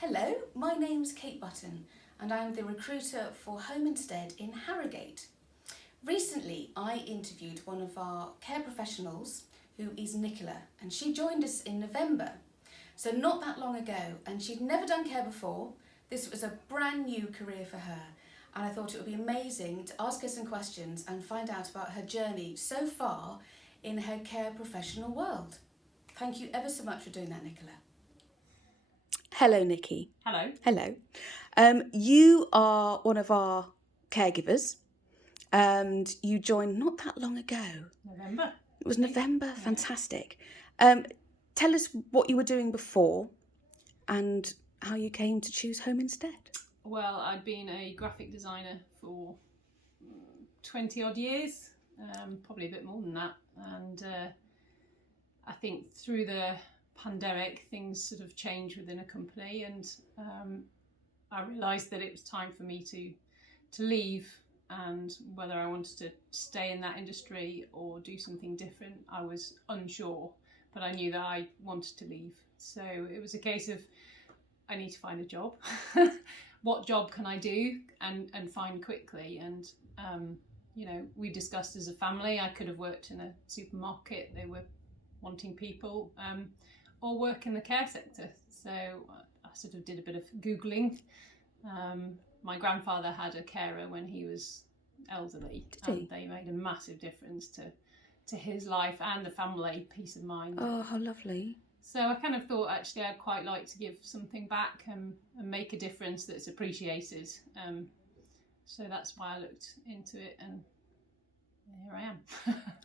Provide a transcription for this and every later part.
Hello, my name's Kate Button and I'm the recruiter for Home Instead in Harrogate. Recently I interviewed one of our care professionals who is Nicola, and she joined us in November, so not that long ago, and she'd never done care before. This was a brand new career for her, and I thought it would be amazing to ask her some questions and find out about her journey so far in her care professional world. Thank you ever so much for doing that, Nicola. Hello, Nikki. Hello. Hello. You are one of our caregivers, and you joined not that long ago. November. It was November. Yeah. Fantastic. Tell us what you were doing before and how you came to choose Home Instead. Well, I'd been a graphic designer for 20 odd years, probably a bit more than that. And I think through the pandemic, things sort of changed within a company, and I realised that it was time for me to leave, and whether I wanted to stay in that industry or do something different, I was unsure, but I knew that I wanted to leave. So it was a case of, I need to find a job. What job can I do and find quickly? And we discussed as a family, I could have worked in a supermarket, they were wanting people, or work in the care sector. So I sort of did a bit of Googling. My grandfather had a carer when he was elderly, and they made a massive difference to his life and the family peace of mind. Oh, how lovely. So I kind of thought, actually, I'd quite like to give something back and make a difference that's appreciated. So that's why I looked into it, and here I am.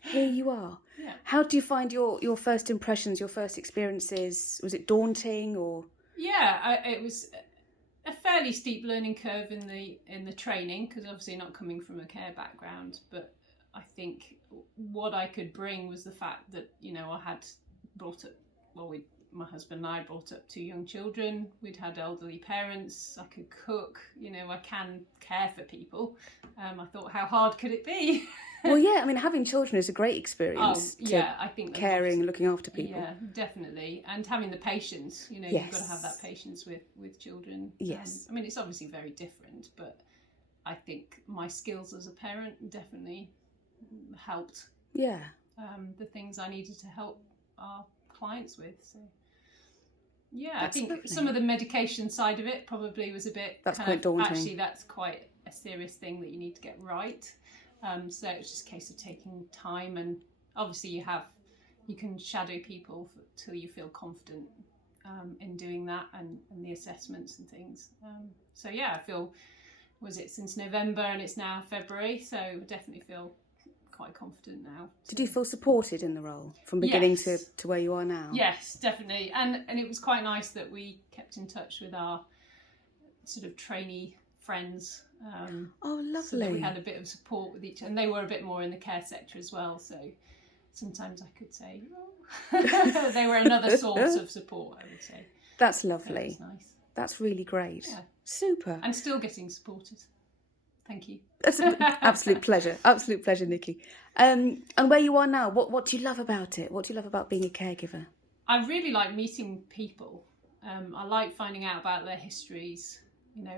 Here you are. Yeah. How do you find your first impressions, your first experiences? Was it daunting or? Yeah, it was a fairly steep learning curve in the training, because obviously not coming from a care background, but I think what I could bring was the fact that, I had brought up, my husband and I brought up 2 young children, we'd had elderly parents, I could cook, I can care for people. I thought, how hard could it be? Well, yeah, I mean, having children is a great experience. I think caring and looking after people. Yeah, definitely. And having the patience, Yes. You've got to have that patience with children. Yes. I mean, it's obviously very different, but I think my skills as a parent definitely helped. Yeah. The things I needed to help our clients with. So, yeah, Absolutely. I think some of the medication side of it probably was a bit. That's quite daunting. Actually, that's quite a serious thing that you need to get right. So it's just a case of taking time, and obviously you can shadow people till you feel confident in doing that, and the assessments and things. So yeah, I feel, was it since November and it's now February, so I definitely feel quite confident now. Did you feel supported in the role from beginning to where you are now? Yes, definitely. And it was quite nice that we kept in touch with our sort of trainee friends. Oh, lovely. So that we had a bit of support with each other, and they were a bit more in the care sector as well, so sometimes I could say, they were another source of support, I would say. That's lovely. That was nice. That's really great. Yeah. Super. And still getting supported. Thank you. That's an absolute pleasure. Absolute pleasure, Nikki. And where you are now, what do you love about it? What do you love about being a caregiver? I really like meeting people. I like finding out about their histories,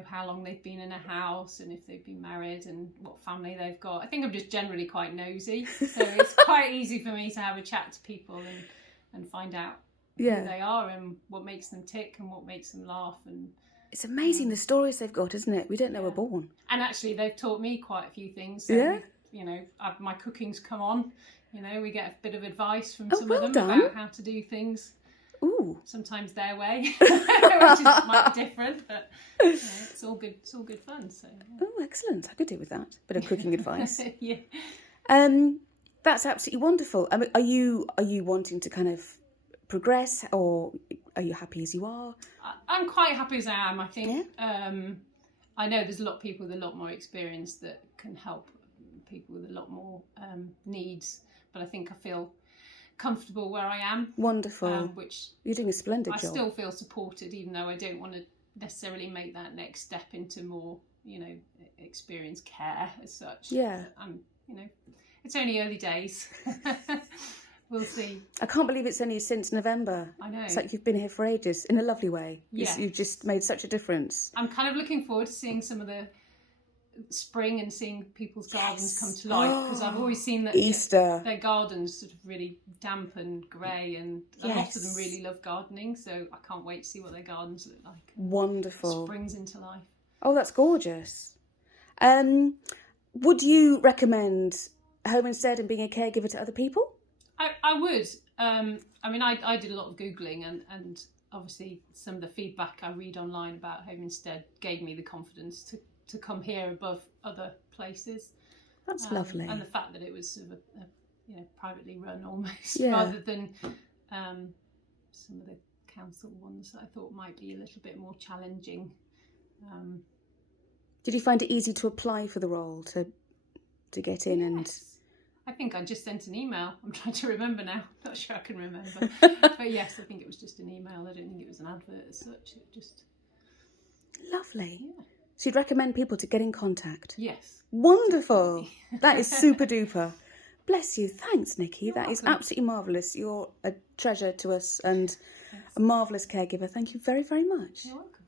how long they've been in a house, and if they've been married, and what family they've got. I think I'm just generally quite nosy, so it's quite easy for me to have a chat to people and find out who they are and what makes them tick and what makes them laugh. And it's amazing the stories they've got, isn't it? We don't know we're born. And actually, they've taught me quite a few things. So my cooking's come on. We get a bit of advice from some of them about how to do things. Ooh. Sometimes their way, which might be different, but it's all good. It's all good fun. So. Oh, excellent! I could do with that. Bit of cooking advice. Yeah. That's absolutely wonderful. I mean, are you wanting to kind of progress, or are you happy as you are? I'm quite happy as I am. I think. Yeah. I know there's a lot of people with a lot more experience that can help people with a lot more needs, but I think I feel comfortable where I am. Wonderful. Which you're doing a splendid job. I still feel supported, even though I don't want to necessarily make that next step into more, experienced care as such. Yeah. It's only early days, we'll see. I can't believe it's only since November. I know. It's like you've been here for ages, in a lovely way. Yeah. You've just made such a difference. I'm kind of looking forward to seeing some of the spring and seeing people's gardens come to life, because I've always seen that Easter. Their gardens sort of really damp and grey, and a lot of them really love gardening, so I can't wait to see what their gardens look like. Wonderful. Springs into life. Oh, that's gorgeous. Would you recommend home instead and being a caregiver to other people? I would. I mean, I did a lot of Googling, and obviously some of the feedback I read online about home instead gave me the confidence to come here above other places. That's lovely. And the fact that it was sort of a privately run almost, rather than some of the council ones that I thought might be a little bit more challenging. Did you find it easy to apply for the role, to get in? Yes. I think I just sent an email. I'm trying to remember now. Not sure I can remember. But yes, I think it was just an email. I don't think it was an advert as such. It just... Lovely. Yeah. So you'd recommend people to get in contact? Yes. Wonderful. That is super duper. Bless you. Thanks, Nikki. You're that welcome. is absolutely marvellous. You're a treasure to us and a marvellous caregiver. Thank you very, very much. You're welcome.